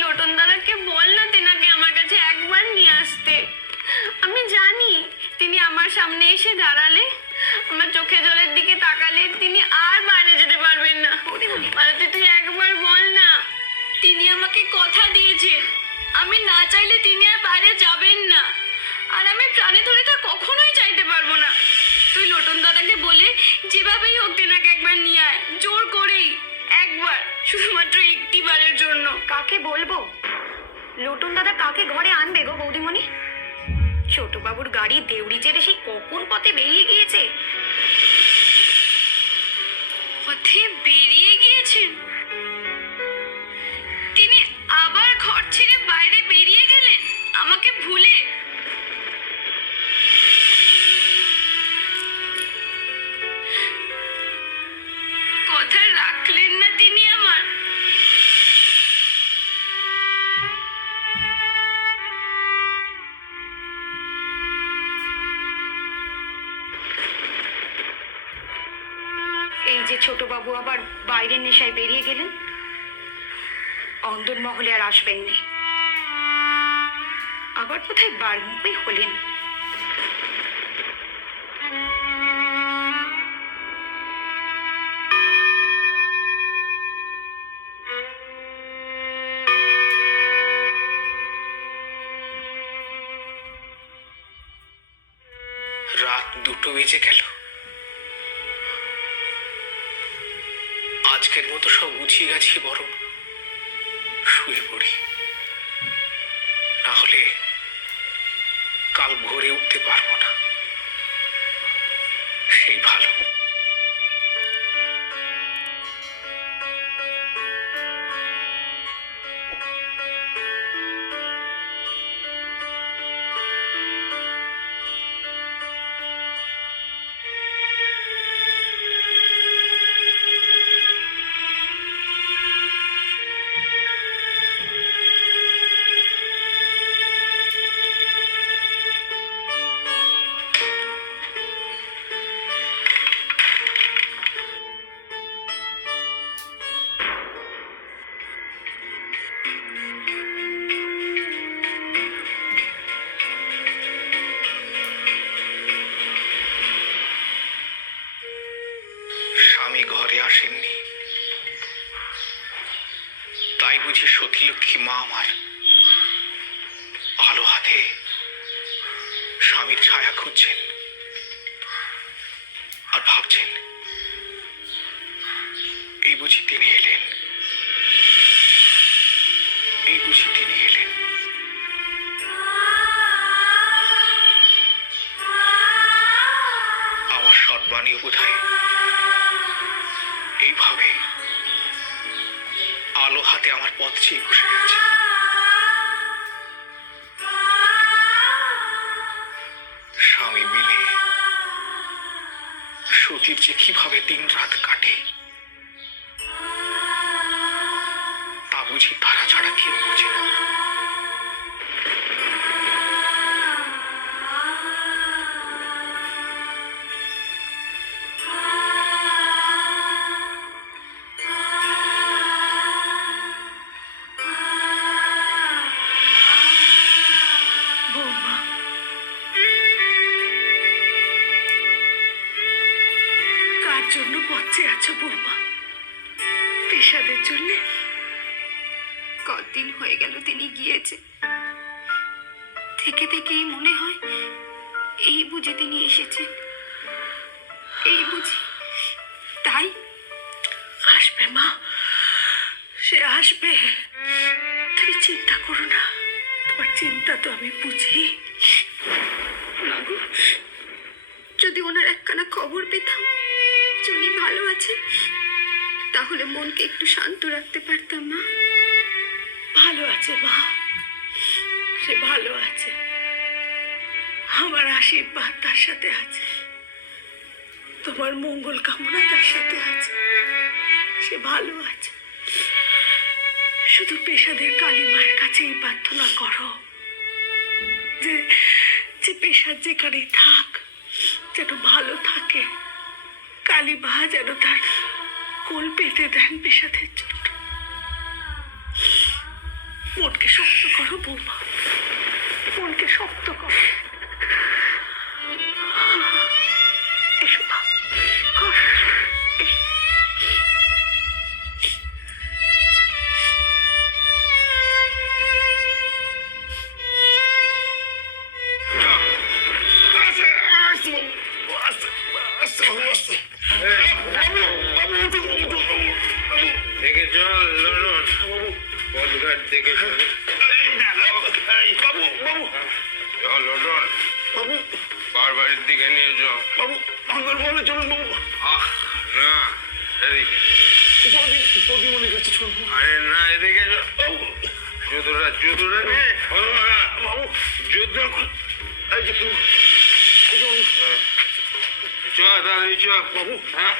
Lotion দাদাকে বল না তেনাকে আমার কাছে একবার নিয়ে আসতে। আমি জানি তিনি আমার সামনে এসে দাঁড়ালে আমার চোখে জলের দিকে তাকালে তিনি আর বাইরে যেতে পারবেন না। মালতী তুই একবার বল না। তিনি আমাকে কথা দিয়েছেন। আমি না চাইলে তিনি আর বাইরে যাবেন না। আর আমি প্রাণে ধরে তা কখনোই চাইতে পারব না। তুই লোটন দাদাকে বলে যেভাবেই হোক তেনাকে একবার নিয়ে আয় জোর করেই একবার। শুধুমাত্র একটি বারের জন্য। কাকে বলব? লোটন দাদা কাকে ঘরে আনবে গো বৌদিমণি? ছোট বাবুর গাড়ি দেউড়ি জেরে সেই কখন পথে বেরিয়ে গিয়েছে? পথে বেরিয়ে গিয়েছেন? তিনি আবার ঘর ছেড়ে বাইরে বেরিয়ে গেলেন? আমাকে ভুলে এই যে ছোট বাবু আবার বাইরের নেশায় বেরিয়ে গেলেন? অন্দর মহলে আর আসবেন নে আবার কোথায় বারমুখই হলেন। আজকের মতো সব গুছিয়ে গেছি, বরং শুয়ে পড়ি। না হলে কাল ভোরে উঠতে পারব না। সেই ভালো। ভাবছেন। এই বুঝি তিনি এলেন। এই বুঝি তিনি এলেন। সর্বাণী বোধহয় এইভাবে আলো হাতে আমার পথ চেয়ে বসে আছে। সতীর যে কীভাবে দিন রাত কাটে। তা বুঝি তারা ছাড়া কেউ বোঝে না। এই বুঝে তিনি এসেছেন। এই বুঝি। তাই আসবে মা। সে আসবে। তুমি চিন্তা করো না। তোমার চিন্তা তো আমি বুঝি। যদি ওনার একখানা খবর পেতাম, যে উনি ভালো আছে তাহলে মনকে একটু শান্ত রাখতে পারতাম মা। ভালো আছে মা। সে ভালো আছে। আমার আশীর্বাদ তার সাথে আছে। তোমার মঙ্গল কামনা তার সাথে আছে। সে ভালো আছে। শুধু পেশাদের কালী মায়ের কাছেই প্রার্থনা করো যে যে পেশার যেখানেই থাক, যেন ভালো থাকে। কালী মা যেন তার কোল পেতে দেন পেশাদের জন্য। মনকে শক্ত করো বৌমা। মনকে শক্ত করো। দেখে চল লড়ন পথঘাট দেখে চল বাবু বাবু চল লড়ন বার দিকে নিয়ে চ বাবু আন্দর বলে চলুন বাবু। আহ না এদিকে। বদি বদিমণির কাছে চলুন। আরে না এদিকে জুতোটা জুতোটা নে বাবু যুদ্ধ এই যে চ তাড়াতাড়ি চ। বাবু হ্যাঁ?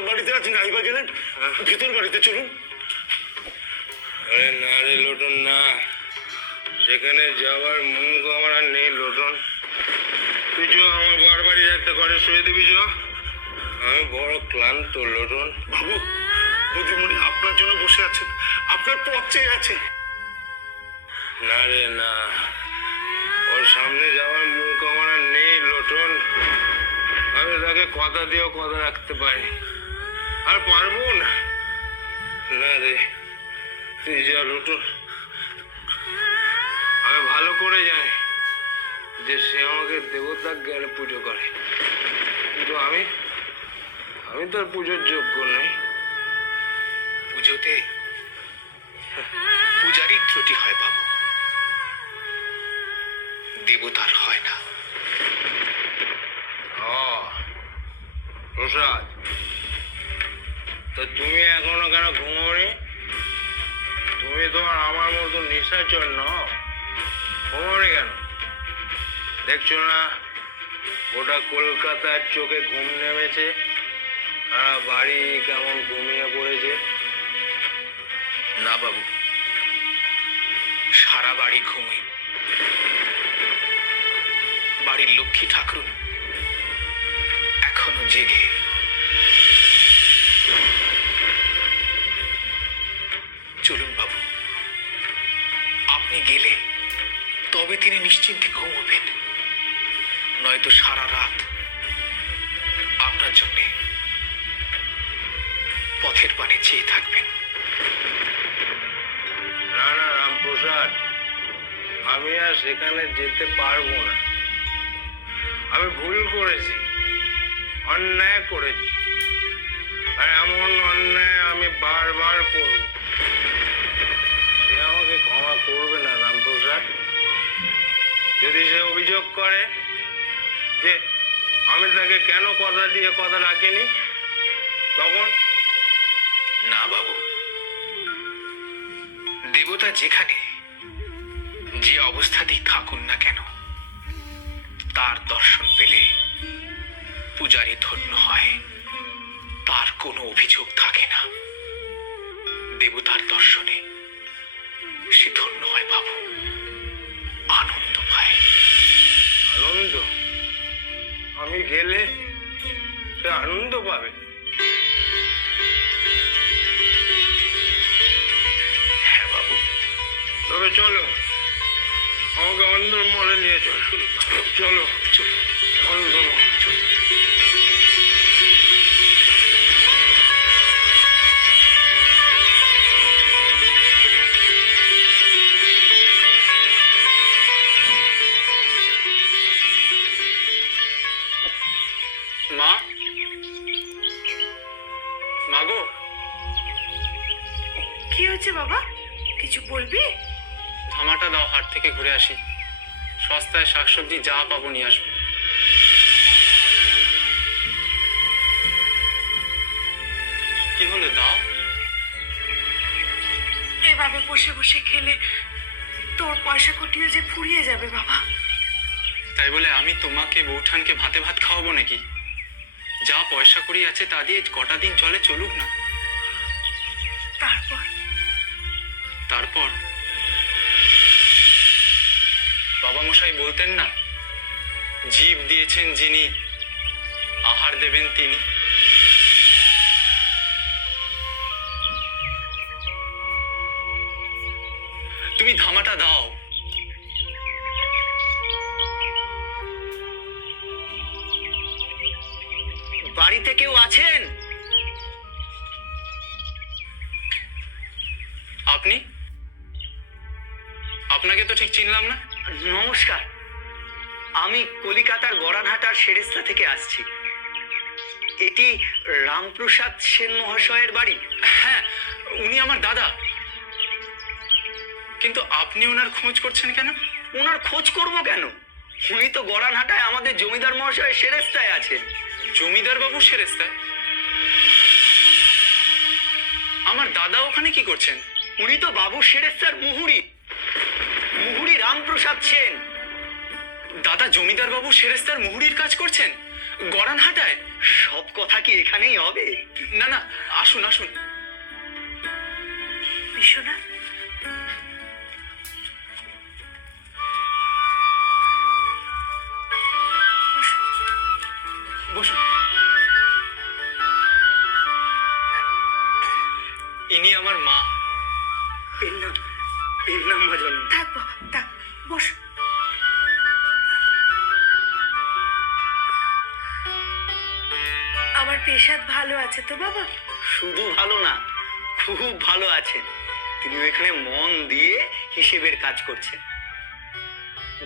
বাড়িতে আছেন আইবা গেলেন ভেতর বাড়িতে চলুন। আরে না রে লোটন না। সেখানে যাওয়ার মুখ আমার আর নেই লোটন। তুই চ আমার বার বাড়ির একটা ঘরে শুয়ে দিবি চ। আমি বড় ক্লান্ত লোটন। বাবু বদিমণি আপনার জন্য বসে আছেন আপনার পথ চেয়ে আছেন না রে না। ওর সামনে যাওয়ার মুখ আমার নেই লোটন। আমি তাকে কথা দিয়েও কথা রাখতে পারি। আর পারব না। না রে তুই যা লোটন। আমি ভালো করে জানি। যে সে আমাকে দেবতার জ্ঞানে পুজো করে। কিন্তু আমি আমি তোর পুজোর যোগ্য নই। পুজোতে পূজারই ত্রুটি হয় বাবু। দেবতার হয় না। প্রসাদ। তো তুমি এখনও কেন ঘুমোনি তুমি তো আর আমার মতো নিশাচর নও। ঘুমোনি কেন? দেখছ না? গোটা কলকাতার চোখে ঘুম নেমেছে। আর বাড়ি কেমন ঘুমিয়ে পড়েছে। না বাবু, সারা বাড়ি ঘুমে বাড়ির লক্ষ্মী ঠাকুর এখনও জেগে। চলুন বাবু, আপনি গেলে তবে তিনি নিশ্চিন্তে ঘুমোবেন। নয়তো সারা রাত আপনার জন্যে পথের পানে চেয়ে থাকবেন। না না, রামপ্রসাদ, আমি আর সেখানে যেতে পারব না। আমি ভুল করেছি, অন্যায় করেছি। আর এমন অন্যায় আমি বারবার করব। সে আমাকে ক্ষমা করবে না, রামপ্রসাদ। যদি সে অভিযোগ করে আমি তাকে কেন কথা দিয়ে কথা রাখিনি? তখন? না বাবু। দেবতা যেখানে যে অবস্থাতেই থাকুন না কেন তার দর্শন পেলে পূজারি ধন্য হয়। তার কোনো অভিযোগ থাকে না। দেবতার দর্শনে সে ধন্য হয় বাবু। আনন্দ পায়। আনন্দ? আমি গেলে সে আনন্দ পাবে। হ্যাঁ বাবু, তবে চলো, আমাকে অন্দর মনে নিয়ে চলো। চলো চলুন ঘুরে আসি। সস্তায় শাকসবজি যা পাবো নিয়ে আসব। কি হলো দাও? এভাবে বসে বসে খেলে তোর পয়সা কটিও যে ফুরিয়ে যাবে বাবা। তাই বলে আমি তোমাকে বৌঠানকে ভাতে ভাত খাওয়াবো নাকি? যা পয়সা করি আছে তা দিয়ে কটা দিন চলে চলুক না। তারপর? তারপর? বাবা মশাই বলতেন না? জীব দিয়েছেন যিনি, আহার দেবেন তিনি। তুমি ধামাটা দাও। বাড়িতে কেউ আছেন? আপনি? আপনাকে তো ঠিক চিনলাম না। নমস্কার। আমি কলিকাতার গড়ানহাটার সেরেস্তা থেকে আসছি। এটি রামপ্রসাদ সেন মহাশয়ের বাড়ি? হ্যাঁ উনি আমার দাদা। কিন্তু আপনি ওনার খোঁজ করছেন কেন? ওনার খোঁজ করব কেন? উনি তো গড়ানহাটায় আমাদের জমিদার মহাশয়ের সেরেস্তায় আছেন। জমিদার বাবু সেরেস্তায়? আমার দাদা ওখানে কি করছেন? উনি তো বাবু সেরেস্তার মুহুরি মুহুরি। রামপ্রসাদ সেন দাদা জমিদার বাবু সেরেস্তার মুহুরির কাজ করছেন? গড়ান গড়ানহাটায়? সব কথা কি এখানেই হবে? না না আসুন আসুন। বিশ্বনাথ? বসুন। ইনি আমার মা। এর নাম এর নাম মা জন্ম থাক বাবা থাক। বস। আমার পেশাদ ভালো আছে তো বাবা? শুধু ভালো না খুব ভালো আছেন তিনি এখানে মন দিয়ে হিসেবের কাজ করছেন।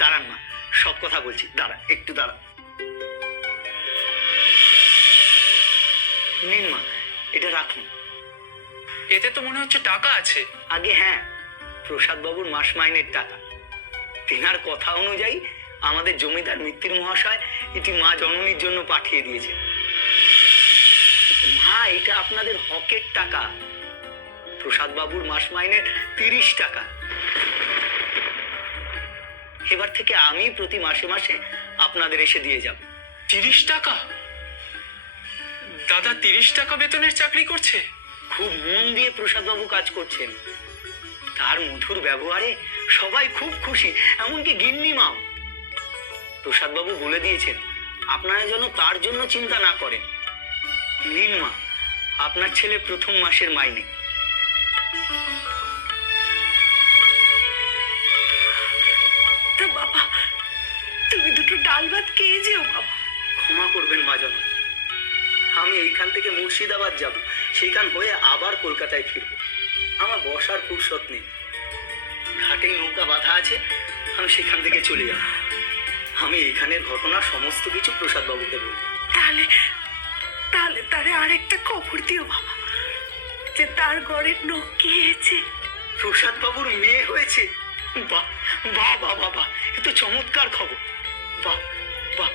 দাঁড়ান মা সব কথা বলছি দাঁড়ান একটু দাঁড়ান নিন মা এটা রাখুন। এতে তো মনে হচ্ছে টাকা আছে। আগে হ্যাঁ প্রসাদ বাবুর মাস মাইনের টাকা। তেনার কথা অনুযায়ী আমাদের জমিদার মিত্তির মহাশয় এটি মা জননীর জন্য পাঠিয়ে দিয়েছে মা এটা আপনাদের হকের টাকা। প্রসাদ বাবুর মাস মাইনের তিরিশ টাকা। এবার থেকে আমি প্রতি মাসে মাসে আপনাদের এসে দিয়ে যাব। তিরিশ টাকা? দাদা তিরিশ টাকা বেতনের চাকরি করছে? খুব মন দিয়ে প্রসাদ বাবু কাজ করছেন। তার মধুর ব্যবহারে সবাই খুব খুশি এমনকি গিন্নি মাও প্রসাদ বাবু বলে দিয়েছেন আপনারা যেন তার জন্য চিন্তা না করেন। নিন মা আপনার ছেলে প্রথম মাসের মাইনে। তো বাবা তুমি দুটো ডাল ভাত খেয়ে যেও বাবা। ক্ষমা করবেন মা জানো আমি এইখান থেকে মুর্শিদাবাদ যাব সেইখান হয়ে আবার কলকাতায় ফিরব। আমার বসার ফুরসত নেই। ঘাটেই নৌকা বাঁধা আছে আমি সেখান থেকে চলে যাব। আমি এইখানের ঘটনা সমস্ত কিছু প্রসাদ বাবুকে বলব। তাহলে তাহলে তারে আরেকটা খবর দিও বাবা যে তার ঘরের নখ গিয়েছে। প্রসাদ বাবুর মেয়ে হয়েছে। বাহ বাহ বাহ বাহ বাহ এ তো চমৎকার খবর। বাহ বাহ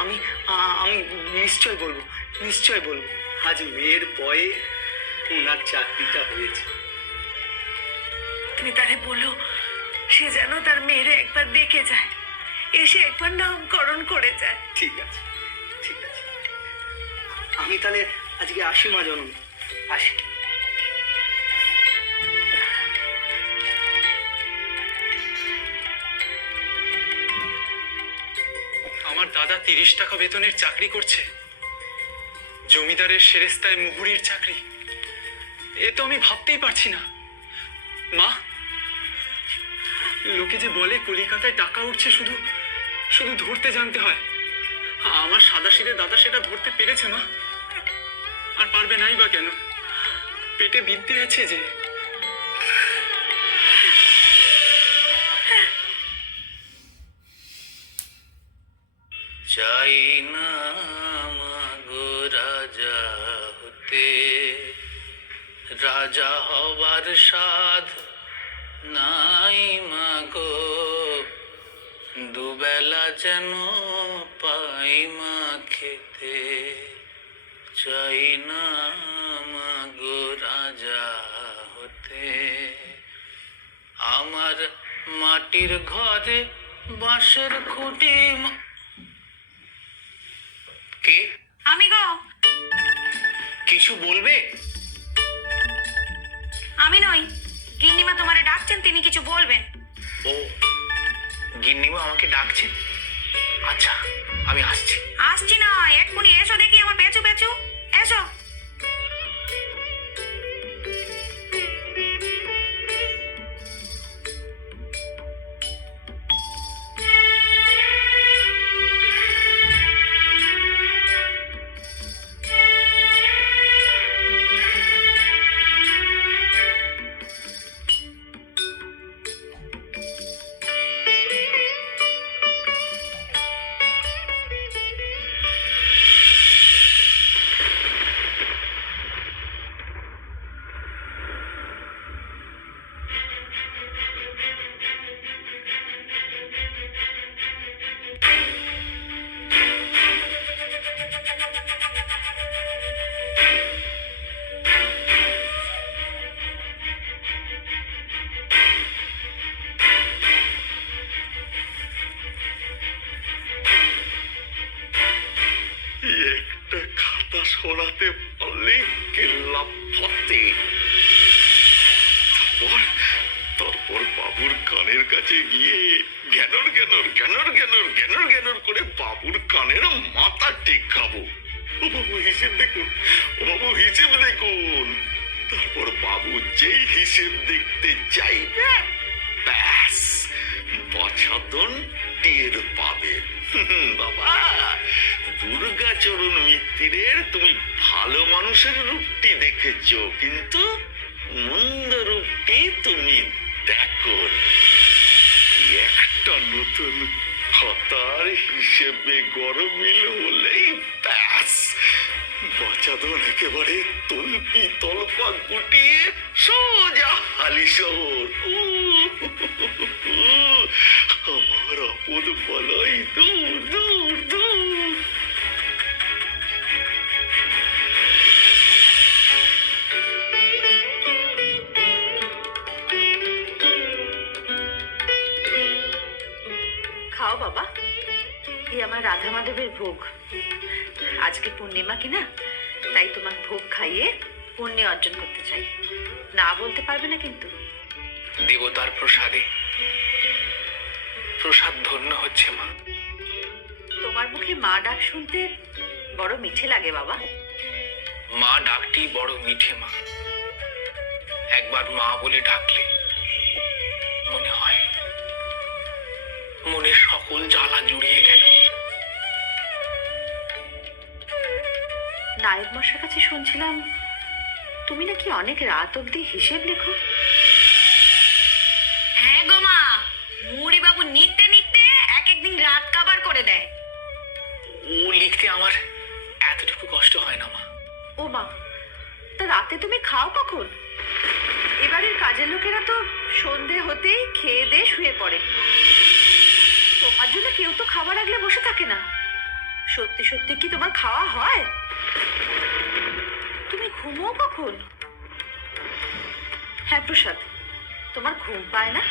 আমি আমি নিশ্চয় বলব নিশ্চয় বলব। আজ মেয়ের বয়ে ওনার চাকরিটা হয়েছে। তুমি তারে বলো সে যেন তার মেয়েরে একবার দেখে যায় এসে একবার নামকরণ করে যায়। ঠিক আছে ঠিক আছে। আমি তাহলে আজকে আসি মা জনম আসি। আমার দাদা তিরিশ টাকা বেতনের চাকরি করছে। জমিদারের সেরেস্তায় মুহুরির চাকরি। এ তো আমি ভাবতেই পারছি না। মা লোকে যে বলে কলিকাতায় টাকা উঠছে শুধু শুধু ধরতে জানতে হয়। আমার সাদা সিধে দাদা সেটা ধরতে পেরেছে মা আর পারবে নাই বা কেন? পেটে বিদ্যে আছে যে। চাই না মাগো রাজা হতে। রাজা হবার সাধ নাই মাগো দুবেলা যেন পাই মা খেতে। চাই না মাগো রাজা হতে। আমার মাটির ঘরে বাঁশের খুঁটি কে? আমি গো। কিছু বলবে? আমি নই। গিন্নিমা তোমারে ডাকছেন তিনি কিছু বলবেন। ও গিন্নিমা আমাকে ডাকছেন। আচ্ছা আমি আসছি। আসছি না এক্ষুনি এসো দেখি আমার পেছু পেছু এসো। শোনাতে পারলে কেল্লা ফতে তারপর তারপর বাবুর কানের কাছে গিয়ে জ্ঞানর জ্ঞানর জ্ঞানর জ্ঞানর জ্ঞানর জ্ঞানর করে বাবুর কানের মাথা টেক খাব ও বাবু, হিসেব দেখুন, ও বাবু, হিসেব দেখুন। তারপর বাবু যেই হিসেব দেখতে চাইবে, ব্যাস, বছদন টের পাবে। বাবা দুর্গাচরণ মিত্রের তুমি ভালো মানুষের রূপটি দেখেছ কিন্তু মন্দ রূপটি তুমি দেখো একটা নতুন খাতার হিসেবে গরমিল হলেই ব্যাস বাচ্চাদন একেবারে তলপি তলপা গুটিয়ে সোজা হালি শহর আমার আপদ বলাই দূর দূর দূর আমার রাধা মাধবের ভোগ। আজকে পূর্ণিমা কিনা তাই তোমার ভোগ খাইয়ে পুণ্য অর্জন করতে চাই। না বলতে পারবে না কিন্তু। দেবতার প্রসাদে। প্রসাদ ধন্য হচ্ছে মা। তোমার মুখে মা ডাক শুনতে বড় মিঠে লাগে বাবা। মা ডাকটি বড় মিঠে মা। একবার মা বলে ডাকলে মনে হয় মনের সকল জ্বালা জুড়িয়ে গেল। নায়ক মশার কাছে শুনছিলাম তুমি নাকি অনেক রাত অবধি হিসেব লেখো? হ্যাঁ গো মা মুড়ি বাবু নিতে নিতে এক একদিন রাত কাবার করে দেয়। ও লিখতে আমার এতটুকু কষ্ট হয় না মা। ও মা তা রাতে তুমি খাও কখন? এবারের কাজের লোকেরা তো সন্ধে হতেই খেয়ে দিয়ে শুয়ে পড়ে। তোমার জন্য কেউ তো খাবার আগলে বসে থাকে না। সত্যি সত্যি কি তোমার খাওয়া হয়? তুমি ঘুমো কখন? হ্যাঁ প্রসাদ তোমার ঘুম পায় না?